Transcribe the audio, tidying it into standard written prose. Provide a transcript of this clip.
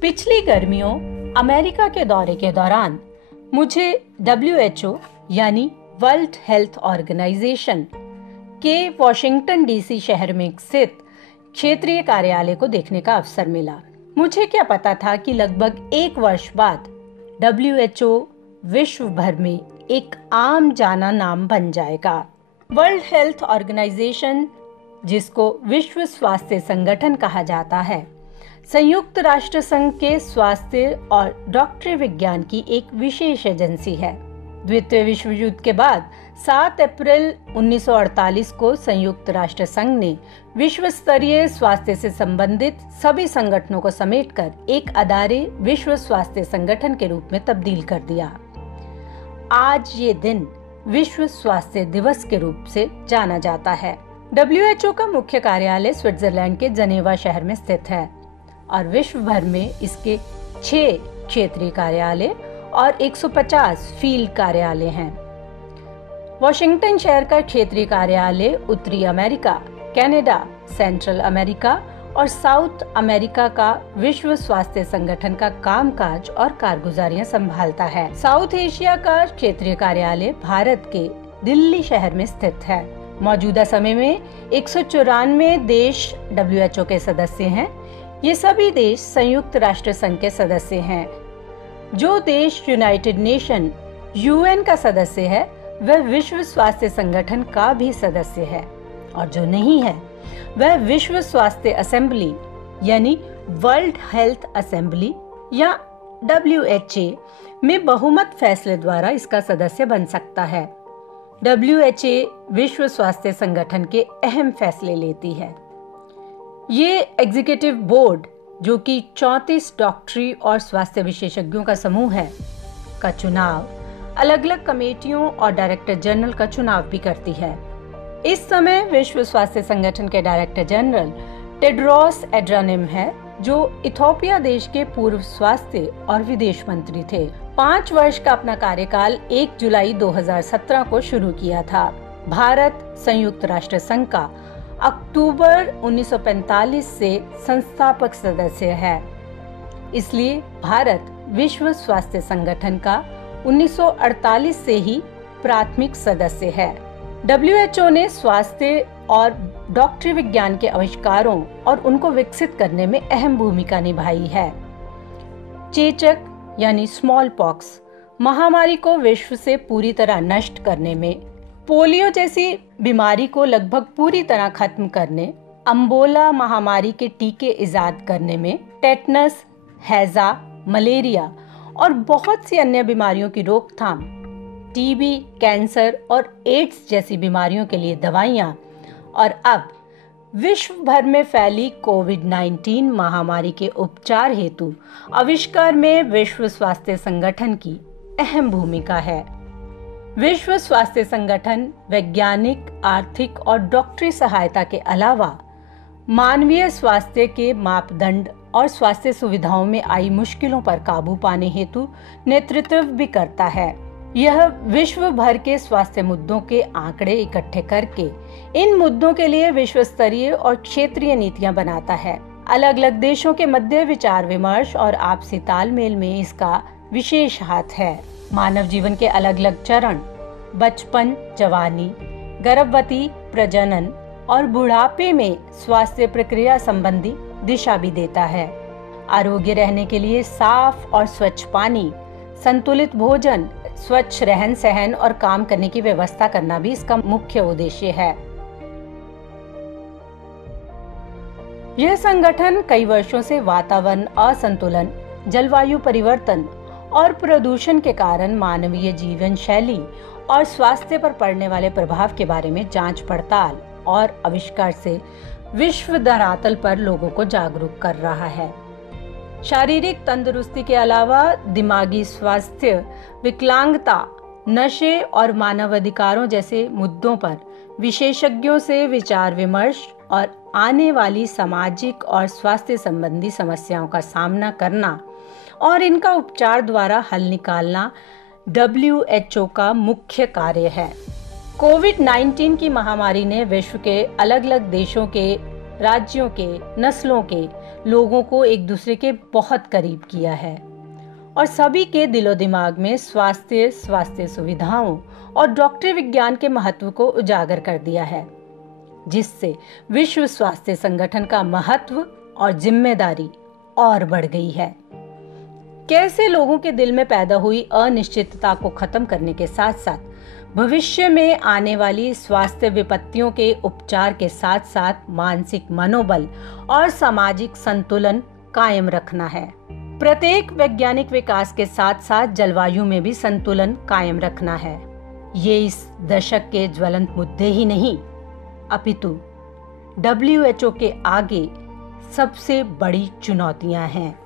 पिछली गर्मियों अमेरिका के दौरे के दौरान मुझे WHO यानी वर्ल्ड हेल्थ ऑर्गेनाइजेशन के वॉशिंगटन DC शहर में स्थित क्षेत्रीय कार्यालय को देखने का अवसर मिला। मुझे क्या पता था कि लगभग 1 वर्ष बाद WHO विश्व भर में एक आम जाना नाम बन जाएगा। वर्ल्ड हेल्थ ऑर्गेनाइजेशन, जिसको विश्व स्वास्थ्य संगठन कहा जाता है, संयुक्त राष्ट्र संघ के स्वास्थ्य और डॉक्टरी विज्ञान की एक विशेष एजेंसी है। द्वितीय विश्व युद्ध के बाद 7 अप्रैल 1948 को संयुक्त राष्ट्र संघ ने विश्व स्तरीय स्वास्थ्य से संबंधित सभी संगठनों को समेटकर एक अदारे विश्व स्वास्थ्य संगठन के रूप में तब्दील कर दिया। आज ये दिन विश्व स्वास्थ्य दिवस के रूप से जाना जाता है। WHO का मुख्य कार्यालय स्विट्जरलैंड के जनेवा शहर में स्थित है और विश्व भर में इसके 6 क्षेत्रीय कार्यालय और 150 फील्ड कार्यालय हैं। वॉशिंगटन शहर का क्षेत्रीय कार्यालय उत्तरी अमेरिका, कनाडा, सेंट्रल अमेरिका और साउथ अमेरिका का विश्व स्वास्थ्य संगठन का कामकाज और कारगुजारियां संभालता है। साउथ एशिया का क्षेत्रीय कार्यालय भारत के दिल्ली शहर में स्थित है। मौजूदा समय में 194 देश WHO के सदस्य हैं। ये सभी देश संयुक्त राष्ट्र संघ के सदस्य हैं। जो देश यूनाइटेड नेशन UN का सदस्य है वह विश्व स्वास्थ्य संगठन का भी सदस्य है और जो नहीं है वह विश्व स्वास्थ्य असेंबली यानी वर्ल्ड हेल्थ असेंबली या WHA में बहुमत फैसले द्वारा इसका सदस्य बन सकता है। WHA विश्व स्वास्थ्य संगठन के अहम फैसले लेती है। ये एग्जीक्यूटिव बोर्ड, जो कि 34 डॉक्टरी और स्वास्थ्य विशेषज्ञों का समूह है, का चुनाव अलग अलग कमेटियों और डायरेक्टर जनरल का चुनाव भी करती है। इस समय विश्व स्वास्थ्य संगठन के डायरेक्टर जनरल टेड्रोस एड्रानम है, जो इथोपिया देश के पूर्व स्वास्थ्य और विदेश मंत्री थे। 5 वर्ष का अपना कार्यकाल 1 जुलाई 2017 को शुरू किया था। भारत संयुक्त राष्ट्र संघ का अक्टूबर 1945 से संस्थापक सदस्य है। इसलिए भारत विश्व स्वास्थ्य संगठन का 1948 से ही प्राथमिक सदस्य है। WHO ने स्वास्थ्य और डॉक्टरी विज्ञान के आविष्कारों और उनको विकसित करने में अहम भूमिका निभाई है। चेचक यानी स्मॉल पॉक्स महामारी को विश्व से पूरी तरह नष्ट करने में, पोलियो जैसी बीमारी को लगभग पूरी तरह खत्म करने, अम्बोला महामारी के टीके इजाद करने में, टेटनस, हैजा, मलेरिया और बहुत सी अन्य बीमारियों की रोकथाम, टीबी, कैंसर और एड्स जैसी बीमारियों के लिए दवाइयां और अब विश्व भर में फैली कोविड-19 महामारी के उपचार हेतु आविष्कार में विश्व स्वास्थ्य संगठन की अहम भूमिका है। विश्व स्वास्थ्य संगठन वैज्ञानिक, आर्थिक और डॉक्टरी सहायता के अलावा मानवीय स्वास्थ्य के मापदंड और स्वास्थ्य सुविधाओं में आई मुश्किलों पर काबू पाने हेतु नेतृत्व भी करता है। यह विश्व भर के स्वास्थ्य मुद्दों के आंकड़े इकट्ठे करके इन मुद्दों के लिए विश्व स्तरीय और क्षेत्रीय नीतियां बनाता है। अलग अलग देशों के मध्य विचार विमर्श और आपसी तालमेल में इसका विशेष हाथ है। मानव जीवन के अलग अलग चरण, बचपन, जवानी, गर्भवती, प्रजनन और बुढ़ापे में स्वास्थ्य प्रक्रिया संबंधी दिशा भी देता है। आरोग्य रहने के लिए साफ और स्वच्छ पानी, संतुलित भोजन, स्वच्छ रहन सहन और काम करने की व्यवस्था करना भी इसका मुख्य उद्देश्य है। यह संगठन कई वर्षों से वातावरण असंतुलन, जलवायु परिवर्तन और प्रदूषण के कारण मानवीय जीवन शैली और स्वास्थ्य पर पड़ने वाले प्रभाव के बारे में जांच पड़ताल और आविष्कार से विश्व धरातल पर लोगों को जागरूक कर रहा है। शारीरिक तंदुरुस्ती के अलावा दिमागी स्वास्थ्य, विकलांगता, नशे और मानवाधिकारों जैसे मुद्दों पर विशेषज्ञों से विचार विमर्श और आने वाली सामाजिक और स्वास्थ्य संबंधी समस्याओं का सामना करना और इनका उपचार द्वारा हल निकालना WHO का मुख्य कार्य है। कोविड-19 की महामारी ने विश्व के अलग अलग देशों के, राज्यों के, नस्लों के लोगों को एक दूसरे के बहुत करीब किया है और सभी के दिलो दिमाग में स्वास्थ्य सुविधाओं और डॉक्टरी विज्ञान के महत्व को उजागर कर दिया है, जिससे विश्व स्वास्थ्य संगठन का महत्व और जिम्मेदारी और बढ़ गई है। कैसे लोगों के दिल में पैदा हुई अनिश्चितता को खत्म करने के साथ साथ भविष्य में आने वाली स्वास्थ्य विपत्तियों के उपचार के साथ साथ मानसिक मनोबल और सामाजिक संतुलन कायम रखना है। प्रत्येक वैज्ञानिक विकास के साथ साथ जलवायु में भी संतुलन कायम रखना है। ये इस दशक के ज्वलंत मुद्दे ही नहीं, अपितु WHO के आगे सबसे बड़ी चुनौतियां हैं।